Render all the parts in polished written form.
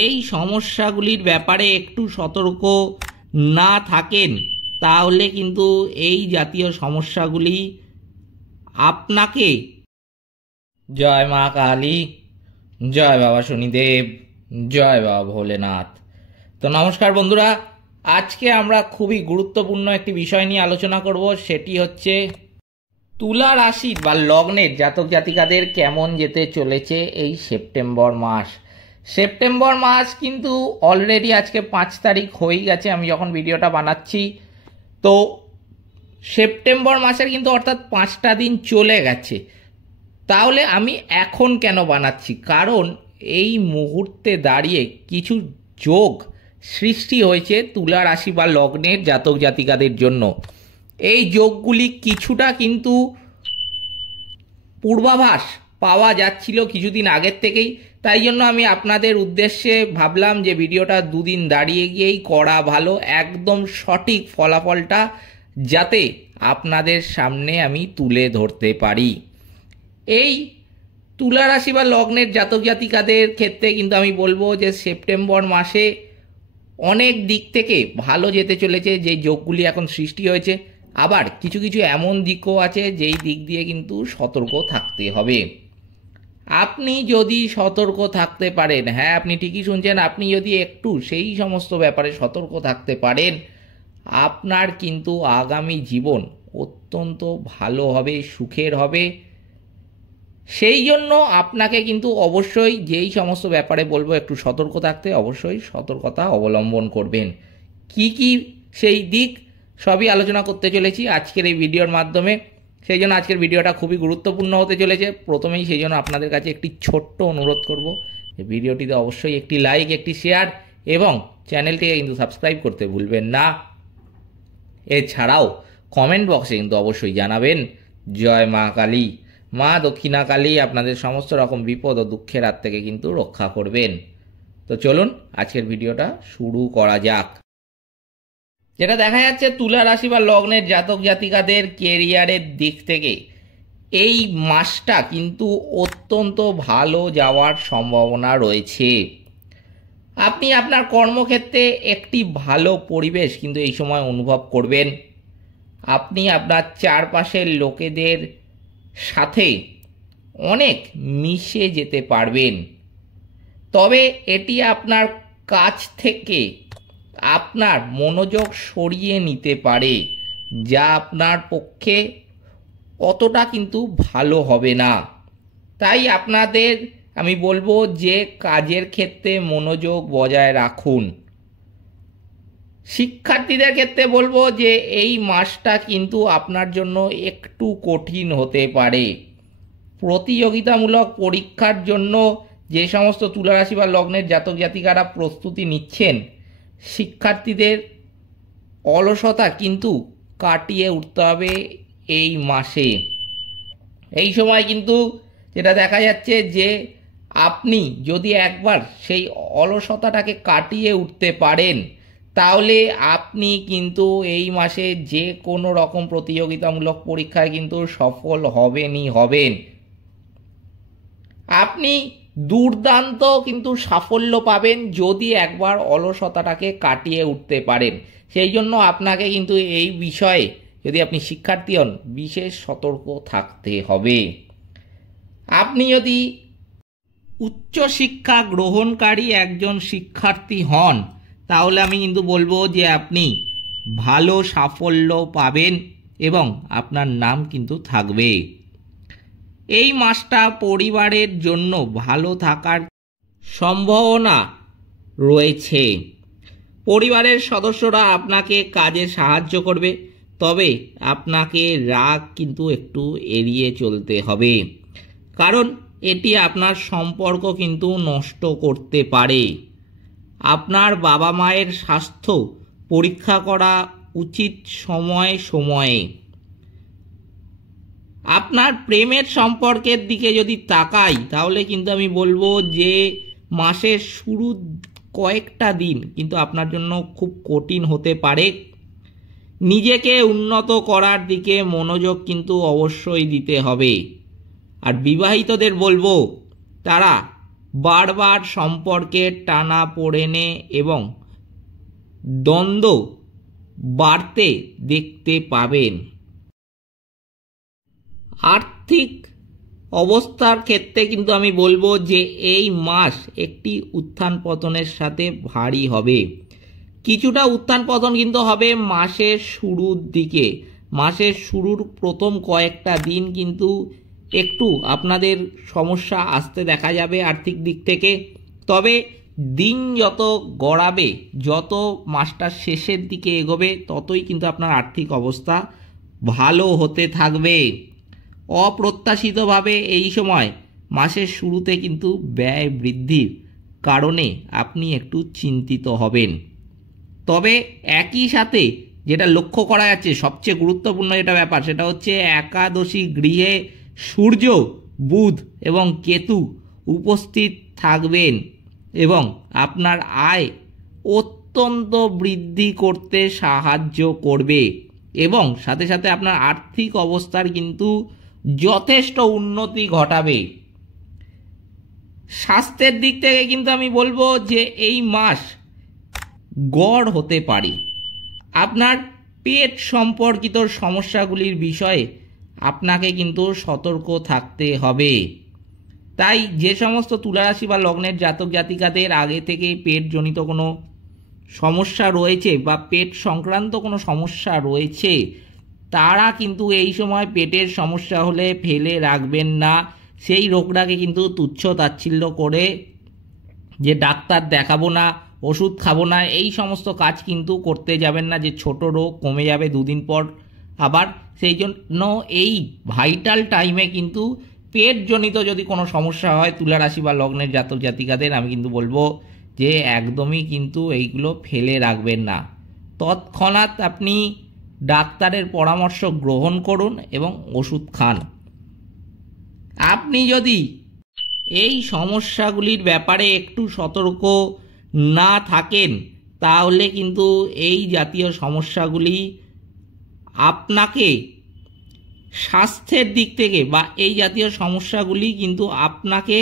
এই সমস্যাগুলির ব্যাপারে একটু সতর্ক না থাকেন তাহলে কিন্তু এই জাতীয় সমস্যাগুলি আপনাকে, জয় মা কালী, জয় বাবা শনিদেব, জয় বাবা ভোলেনাথ। তো নমস্কার বন্ধুরা, আজকে আমরা খুবই গুরুত্বপূর্ণ একটি বিষয় নিয়ে আলোচনা করব। সেটি হচ্ছে তুলা রাশির বা লগ্নের জাতক জাতিকাদের কেমন যেতে চলেছে এই সেপ্টেম্বর মাস। সেপ্টেম্বর মাস কিন্তু অলরেডি আজকে 5 তারিখ হয়ে গেছে আমি যখন ভিডিওটা বানাচ্ছি। তো সেপ্টেম্বর মাসের কিন্তু অর্থাৎ 5টা দিন চলে গেছে। তাহলে আমি এখন কেন বানাচ্ছি? কারণ এই মুহূর্তে দাঁড়িয়ে কিছু যোগ সৃষ্টি হয়েছে তুলা রাশি বা লগ্নের জাতক জাতিকাদের জন্য। এই যোগগুলি কিছুটা কিন্তু পূর্বাভাস পাওয়া যাচ্ছিল কিছুদিন আগের থেকেই। তাই জন্য আমি আপনাদের উদ্দেশ্যে ভাবলাম যে ভিডিওটা দুদিন দাঁড়িয়ে গিয়েই করা ভালো, একদম সঠিক ফলাফলটা যাতে আপনাদের সামনে আমি তুলে ধরতে পারি। এই তুলা রাশি বা লগ্নের জাতক জাতিকাদের ক্ষেত্রে কিন্তু আমি বলবো যে সেপ্টেম্বর মাসে অনেক দিক থেকে ভালো যেতে চলেছে। যে যোগগুলি এখন সৃষ্টি হয়েছে, আবার কিছু কিছু এমন দিকও আছে যেই দিক দিয়ে কিন্তু সতর্ক থাকতে হবে। আপনি যদি সতর্ক থাকতে পারেন, হ্যাঁ আপনি ঠিকই শুনছেন, আপনি যদি একটু সেই সমস্ত ব্যাপারে সতর্ক থাকতে পারেন, আপনার কিন্তু আগামী জীবন অত্যন্ত ভালো হবে, সুখের হবে। সেই জন্য আপনাকে কিন্তু অবশ্যই যেই সমস্ত ব্যাপারে বলবো একটু সতর্ক থাকতে, অবশ্যই সতর্কতা অবলম্বন করবেন। কি কি সেই দিক সবই আলোচনা করতে চলেছি আজকের এই ভিডিওর মাধ্যমে। সেই জন্য আজকের ভিডিওটা খুবই গুরুত্বপূর্ণ হতে চলেছে। প্রথমেই সেই জন্য আপনাদের কাছে একটি ছোট্ট অনুরোধ করব যে ভিডিওটিতে অবশ্যই একটি লাইক, একটি শেয়ার এবং চ্যানেলটিকে কিন্তু সাবস্ক্রাইব করতে ভুলবেন না। এছাড়াও কমেন্ট বক্সে কিন্তু অবশ্যই জানাবেন জয় মা কালী, মা দক্ষিণা কালী আপনাদের সমস্ত রকম বিপদ ও দুঃখের হাত থেকে কিন্তু রক্ষা করবেন। তো চলুন আজকের ভিডিওটা শুরু করা যাক। যেটা দেখা যাচ্ছে তুলা রাশি বা লগ্নের জাতক জাতিকাদের কেরিয়ারের দিক থেকে এই মাসটা কিন্তু অত্যন্ত ভালো যাওয়ার সম্ভাবনা রয়েছে। আপনি আপনার কর্মক্ষেত্রে একটি ভালো পরিবেশ কিন্তু এই সময় অনুভব করবেন। আপনি আপনার চারপাশের লোকেদের সাথে অনেক মিশে যেতে পারবেন। তবে এটি আপনার কাছ থেকে আপনার মনোযোগ সরিয়ে নিতে পারে, যা আপনার পক্ষে অতটা কিন্তু ভালো হবে না। তাই আপনাদের আমি বলবো যে কাজের ক্ষেত্রে মনোযোগ বজায় রাখুন। শিক্ষার্থীদের ক্ষেত্রে বলবো যে এই মাসটা কিন্তু আপনার জন্য একটু কঠিন হতে পারে। প্রতিযোগিতামূলক পরীক্ষার জন্য যে সমস্ত তুলা রাশি বা লগ্নের জাতক জাতিকারা প্রস্তুতি নিচ্ছেন, শিক্ষার্থীদের অলসতা কিন্তু কাটিয়ে উঠতে হবে এই মাসে। এই সময় কিন্তু যেটা দেখা যাচ্ছে যে আপনি যদি একবার সেই অলসতাটাকে কাটিয়ে উঠতে পারেন, তাহলে আপনি কিন্তু এই মাসে যে কোনো রকম প্রতিযোগিতামূলক পরীক্ষায় কিন্তু সফল হবেনই হবেন। আপনি দুর্দান্ত কিন্তু সাফল্য পাবেন যদি একবার অলসতাটাকে কাটিয়ে উঠতে পারেন। সেই জন্য আপনাকে কিন্তু এই বিষয়ে যদি আপনি শিক্ষার্থী হন বিশেষ সতর্ক থাকতে হবে। আপনি যদি উচ্চশিক্ষা গ্রহণকারী একজন শিক্ষার্থী হন, তাহলে আমি কিন্তু বলবো যে আপনি ভালো সাফল্য পাবেন এবং আপনার নাম কিন্তু থাকবে। এই মাসটা পরিবারের জন্য ভালো থাকার সম্ভাবনা রয়েছে। পরিবারের সদস্যরা আপনাকে কাজে সাহায্য করবে, তবে আপনাকে রাগ কিন্তু একটু এড়িয়ে চলতে হবে, কারণ এটি আপনার সম্পর্ক কিন্তু নষ্ট করতে পারে। আপনার বাবা মায়ের স্বাস্থ্য পরীক্ষা করা উচিত সময়ে সময়ে। আপনার প্রেমের সম্পর্কের দিকে যদি তাকাই, তাহলে কিন্তু আমি বলবো যে মাসের শুরু কয়েকটা দিন কিন্তু আপনার জন্য খুব কঠিন হতে পারে। নিজেকে উন্নত করার দিকে মনোযোগ কিন্তু অবশ্যই দিতে হবে। আর বিবাহিতদের বলবো তারা বারবার সম্পর্কে টানাপোড়েনে এবং দ্বন্দ্ব বাড়তে দেখতে পাবেন। আর্থিক অবস্থার ক্ষেত্রে কিন্তু আমি বলবো যে এই মাস একটি উত্থান পতনের সাথে ভারী হবে। কিছুটা উত্থান পতন কিন্তু হবে মাসের শুরুর দিকে। মাসের শুরুর প্রথম কয়েকটা দিন কিন্তু একটু আপনাদের সমস্যা আসতে দেখা যাবে আর্থিক দিক থেকে। তবে দিন যত গড়াবে, যত মাসটা শেষের দিকে এগোবে, ততই কিন্তু আপনার আর্থিক অবস্থা ভালো হতে থাকবে। অপ্রত্যাশিতভাবে এই সময় মাসের শুরুতে কিন্তু ব্যয় বৃদ্ধির কারণে আপনি একটু চিন্তিত হবেন। তবে একই সাথে যেটা লক্ষ্য করা যাচ্ছে, সবচেয়ে গুরুত্বপূর্ণ যেটা ব্যাপার, সেটা হচ্ছে একাদশী গৃহে সূর্য, বুধ এবং কেতু উপস্থিত থাকবেন এবং আপনার আয় অত্যন্ত বৃদ্ধি করতে সাহায্য করবে এবং সাথে সাথে আপনার আর্থিক অবস্থার কিন্তু যথেষ্ট উন্নতি ঘটাবে। স্বাস্থ্যের দিক থেকে কিন্তু আমি বলবো যে এই মাস গড় হতে পারে। আপনার পেট সম্পর্কিত সমস্যাগুলির বিষয়ে আপনাকে কিন্তু সতর্ক থাকতে হবে। তাই যে সমস্ত তুলা রাশি বা লগ্নের জাতক জাতিকাদের আগে থেকে পেটজনিত কোনো সমস্যা রয়েছে বা পেট সংক্রান্ত কোনো সমস্যা রয়েছে, তারা কিন্তু এই সময় পেটের সমস্যা হলে ফেলে রাখবেন না। সেই রোগটাকে কিন্তু তুচ্ছ তাচ্ছিল্য করে যে ডাক্তার দেখাবো না, ওষুধ খাবো না, এই সমস্ত কাজ কিন্তু করতে যাবেন না যে ছোট রোগ কমে যাবে দুদিন পর আবার। সেই জন্য এই ভাইটাল টাইমে কিন্তু পেটজনিত যদি কোনো সমস্যা হয় তুলা রাশি বা লগ্নের জাতক জাতিকাদের, আমি কিন্তু বলবো যে একদমই কিন্তু এইগুলো ফেলে রাখবেন না। তৎক্ষণাৎ আপনি ডাক্তারের পরামর্শ গ্রহণ করুন এবং ওষুধ খান। আপনি যদি এই সমস্যাগুলির ব্যাপারে একটু সতর্ক না থাকেন, তাহলে কিন্তু এই জাতীয় সমস্যাগুলি আপনাকে স্বাস্থ্যের দিক থেকে বা এই জাতীয় সমস্যাগুলি কিন্তু আপনাকে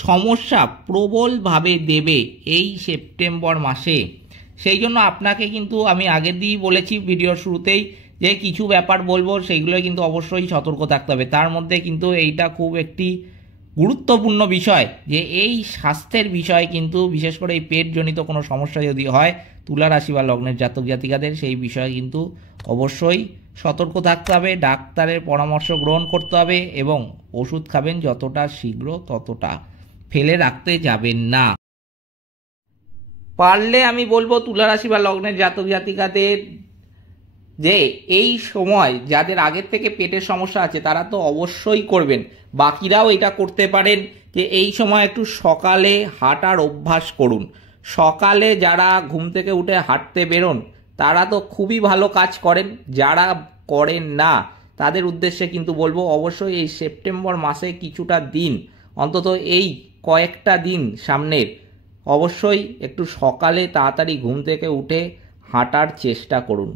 সমস্যা প্রবলভাবে দেবে এই সেপ্টেম্বর মাসে। সেই জন্য আপনাকে কিন্তু আমি আগের দিনই বলেছি ভিডিওর শুরুতেই যে কিছু ব্যাপার বলবো, সেইগুলো কিন্তু অবশ্যই সতর্ক থাকতে হবে। তার মধ্যে কিন্তু এইটা খুব একটি গুরুত্বপূর্ণ বিষয় যে এই স্বাস্থ্যের বিষয়ে কিন্তু বিশেষ করে এই পেটজনিত কোনো সমস্যা যদি হয় তুলা রাশি বা লগ্নের জাতক জাতিকাদের, সেই বিষয়ে কিন্তু অবশ্যই সতর্ক থাকতে হবে, ডাক্তারের পরামর্শ গ্রহণ করতে হবে এবং ওষুধ খাবেন যতটা শীঘ্র ততটা, ফেলে রাখতে যাবেন না। পারলে আমি বলবো তুলা রাশি বা লগ্নের জাতক জাতিকাদের যে এই সময় যাদের আগের থেকে পেটের সমস্যা আছে তারা তো অবশ্যই করবেন, বাকিরাও এটা করতে পারেন যে এই সময় একটু সকালে হাঁটার অভ্যাস করুন। সকালে যারা ঘুম থেকে উঠে হাঁটতে বেরোন তারা তো খুবই ভালো কাজ করেন, যারা করেন না তাদের উদ্দেশ্যে কিন্তু বলবো অবশ্যই এই সেপ্টেম্বর মাসে কিছুটা দিন, অন্তত এই কয়েকটা দিন সামনের, অবশ্যই একটু সকালে তাড়াতাড়ি ঘুম থেকে উঠে হাঁটার চেষ্টা করুন।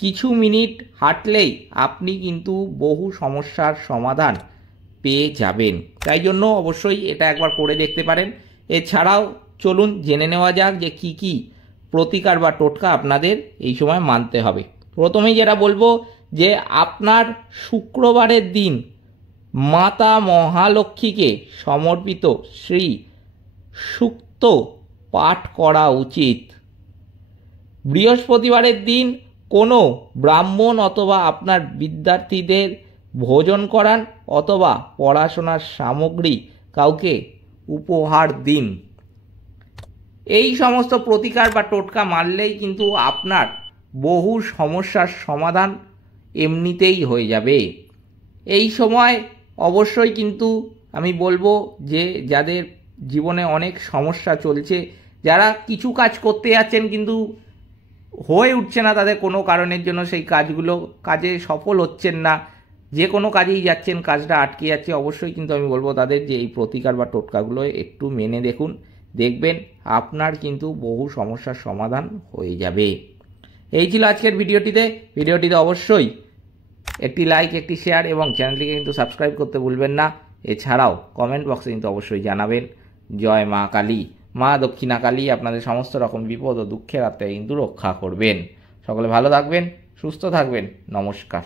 কিছু মিনিট হাঁটলেই আপনি কিন্তু বহু সমস্যার সমাধান পেয়ে যাবেন। তাই জন্য অবশ্যই এটা একবার করে দেখতে পারেন। এছাড়াও চলুন জেনে নেওয়া যাক যে কি কি প্রতিকার বা টোটকা আপনাদের এই সময় মানতে হবে। প্রথমেই যেটা বলবো যে আপনার শুক্রবারের দিন মাতা মহালক্ষ্মীকে সমর্পিত শ্রী সূক্ত পাঠ করা উচিত। বৃহস্পতিবারের দিন কোনো ব্রাহ্মণ অথবা আপনার বিদ্যার্থীদের ভোজন করান অথবা পড়াশোনার সামগ্রী কাউকে উপহার দিন। এই সমস্ত প্রতিকার বা টোটকা মানলেই কিন্তু আপনার বহু সমস্যার সমাধান এমনিতেই হয়ে যাবে। এই সময় অবশ্যই কিন্তু আমি বলবো যে যাদের জীবনে অনেক সমস্যা চলছে, যারা কিছু কাজ করতে যাচ্ছেন কিন্তু হয়ে উঠছে না তাদের কোনো কারণের জন্য, সেই কাজে সফল হচ্ছেন না, যে কোনো কাজেই যাচ্ছেন কাজটা আটকে যাচ্ছে, অবশ্যই কিন্তু আমি বলবো তাদের যে এই প্রতিকার বা টোটকাগুলো একটু মেনে দেখুন, দেখবেন আপনার কিন্তু বহু সমস্যার সমাধান হয়ে যাবে। এই ছিল আজকের ভিডিওটিতে অবশ্যই একটি লাইক, একটি শেয়ার এবং চ্যানেলটিকে কিন্তু সাবস্ক্রাইব করতে ভুলবেন না। এছাড়াও কমেন্ট বক্সে কিন্তু অবশ্যই জানাবেন জয় মা কালী। মা দক্ষিণা কালী আপনাদের সমস্ত রকম বিপদ ও দুঃখের হাত থেকে কিন্তু রক্ষা করবেন। সকলে ভালো থাকবেন, সুস্থ থাকবেন। নমস্কার।